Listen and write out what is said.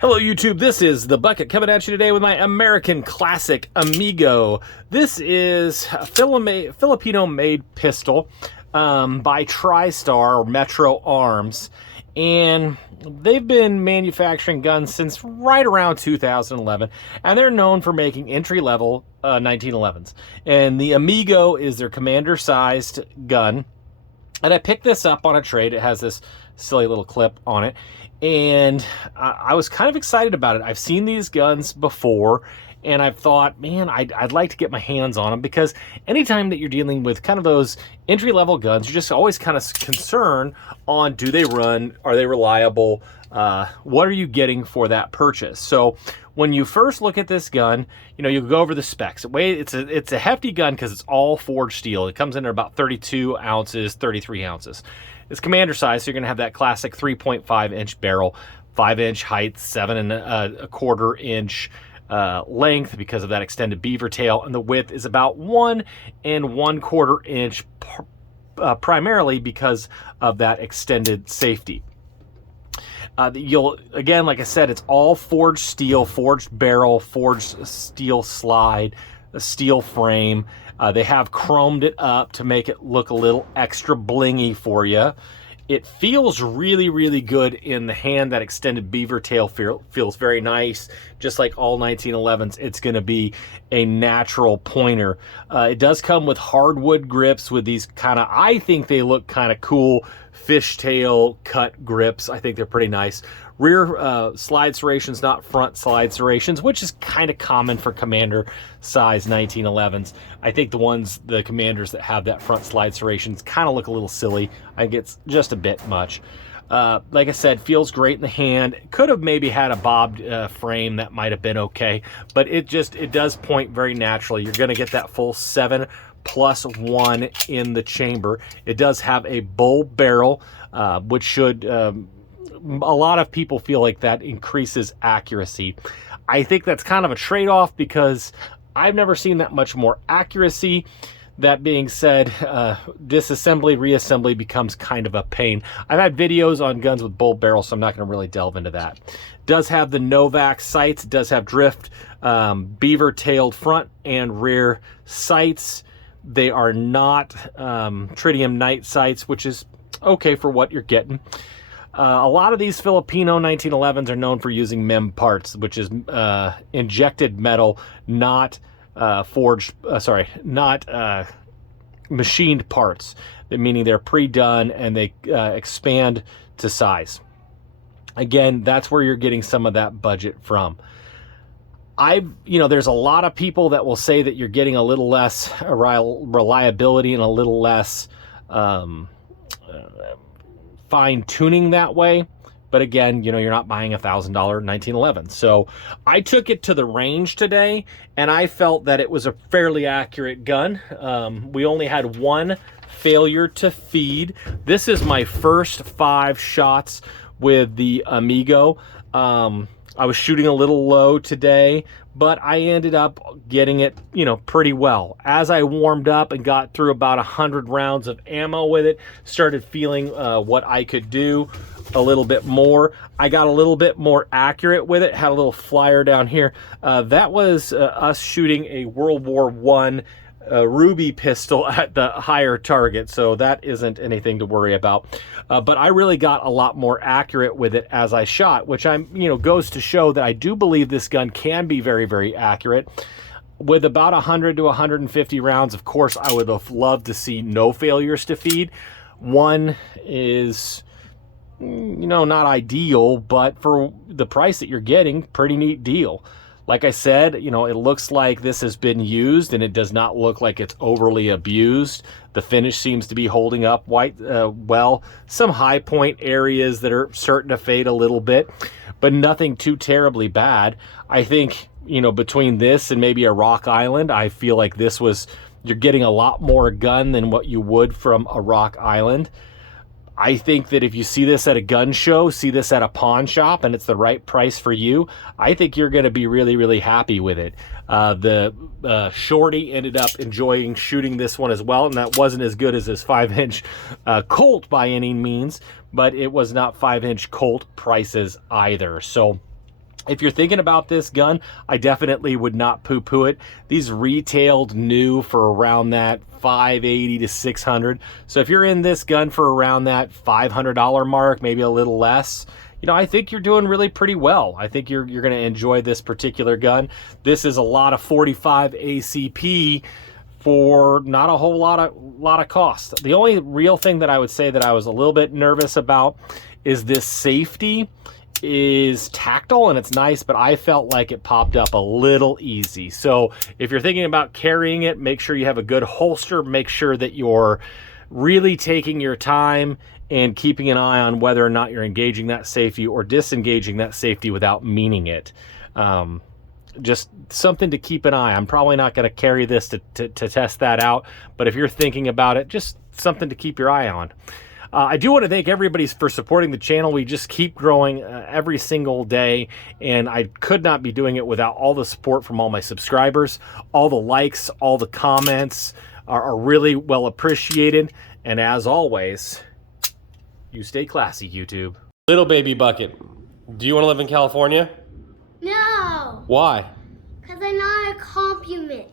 Hello YouTube, this is The Bucket coming at you today with my American classic Amigo. This is a Filipino-made pistol by TriStar or Metro Arms, and they've been manufacturing guns since right around 2011, and they're known for making entry-level 1911s. And the Amigo is their commander-sized gun, and I picked this up on a trade. It has this silly little clip on it, and I was kind of excited about it. I've seen these guns before, and I've thought, man, I'd like to get my hands on them, because anytime that you're dealing with kind of those entry-level guns, you're just always kind of concerned on, do they run? Are they reliable? What are you getting for that purchase? So when you first look at this gun, you know, you go over the specs. It's a hefty gun because it's all forged steel. It comes in at about 32 ounces, 33 ounces. It's commander size, so you're going to have that classic 3.5 inch barrel, 5 inch height, 7.25 inch length because of that extended beaver tail, and the width is about 1 1/4 inch, primarily because of that extended safety. Again, like I said, it's all forged steel, forged barrel, forged steel slide, a steel frame. They have chromed it up to make it look a little extra blingy for you. It feels really, really good in the hand. That extended beaver tail feels very nice. Just like all 1911s, it's going to be a natural pointer. It does come with hardwood grips with these kind of, I think they look kind of cool, fishtail cut grips. I think they're pretty nice. Rear slide serrations, not front slide serrations, which is kind of common for commander size 1911s. I think the commanders that have that front slide serrations kind of look a little silly. I think it's just a bit much. Like I said, feels great in the hand. Could have maybe had a bobbed frame, that might have been okay, but it does point very naturally. You're going to get that full 7+1 in the chamber. It does have a bull barrel, which should a lot of people feel like that increases accuracy. I think that's kind of a trade-off because I've never seen that much more accuracy. That being said, disassembly, reassembly becomes kind of a pain. I've had videos on guns with bull barrels, so I'm not going to really delve into that. Does have the Novak sights. It does have drift beaver-tailed front and rear sights. They are not tritium night sights, which is okay for what you're getting. A lot of these Filipino 1911s are known for using MEM parts, which is injected metal, not machined parts, meaning they're pre-done and they expand to size. Again, that's where you're getting some of that budget from. There's a lot of people that will say that you're getting a little less reliability and a little less fine tuning that way, but again, you're not buying $1,000 1911. So I took it to the range today, and I felt that it was a fairly accurate gun. We only had one failure to feed. This is my first 5 shots with the Amigo. I was shooting a little low today, but I ended up getting it, pretty well. As I warmed up and got through about 100 rounds of ammo with it, started feeling what I could do a little bit more. I got a little bit more accurate with it. Had a little flyer down here. That was us shooting a World War I Ruby pistol at the higher target, so that isn't anything to worry about. But I really got a lot more accurate with it as I shot, which goes to show that I do believe this gun can be very, very accurate. With about 100 to 150 rounds, of course, I would have loved to see no failures to feed. One is, not ideal, but for the price that you're getting, pretty neat deal. Like I said, it looks like this has been used, and it does not look like it's overly abused. The finish seems to be holding up well. Some high point areas that are starting to fade a little bit, but nothing too terribly bad. I think, between this and maybe a Rock Island, I feel like you're getting a lot more gun than what you would from a Rock Island. I think that if you see this at a gun show, see this at a pawn shop, and it's the right price for you, I think you're going to be really, really happy with it. The Shorty ended up enjoying shooting this one as well, and that wasn't as good as his 5-inch Colt by any means, but it was not 5-inch Colt prices either. So If you're thinking about this gun, I definitely would not poo-poo it. These retailed new for around that $580 to $600. So if you're in this gun for around that $500 mark, maybe a little less, you know, I think you're doing really pretty well. I think you're going to enjoy this particular gun. This is a lot of 45 ACP for not a whole lot of cost. The only real thing that I would say that I was a little bit nervous about is this safety is tactile and it's nice, but I felt like it popped up a little easy. So if you're thinking about carrying it, make sure you have a good holster. Make sure that you're really taking your time and keeping an eye on whether or not you're engaging that safety or disengaging that safety without meaning it. Just something to keep an eye. I'm probably not going to carry this to test that out, but if you're thinking about it, just something to keep your eye on. I do want to thank everybody for supporting the channel. We just keep growing every single day, and I could not be doing it without all the support from all my subscribers. All the likes, all the comments are really well appreciated. And as always, you stay classy, YouTube. Little baby bucket, do you want to live in California? No. Why? Because I'm not a compliment.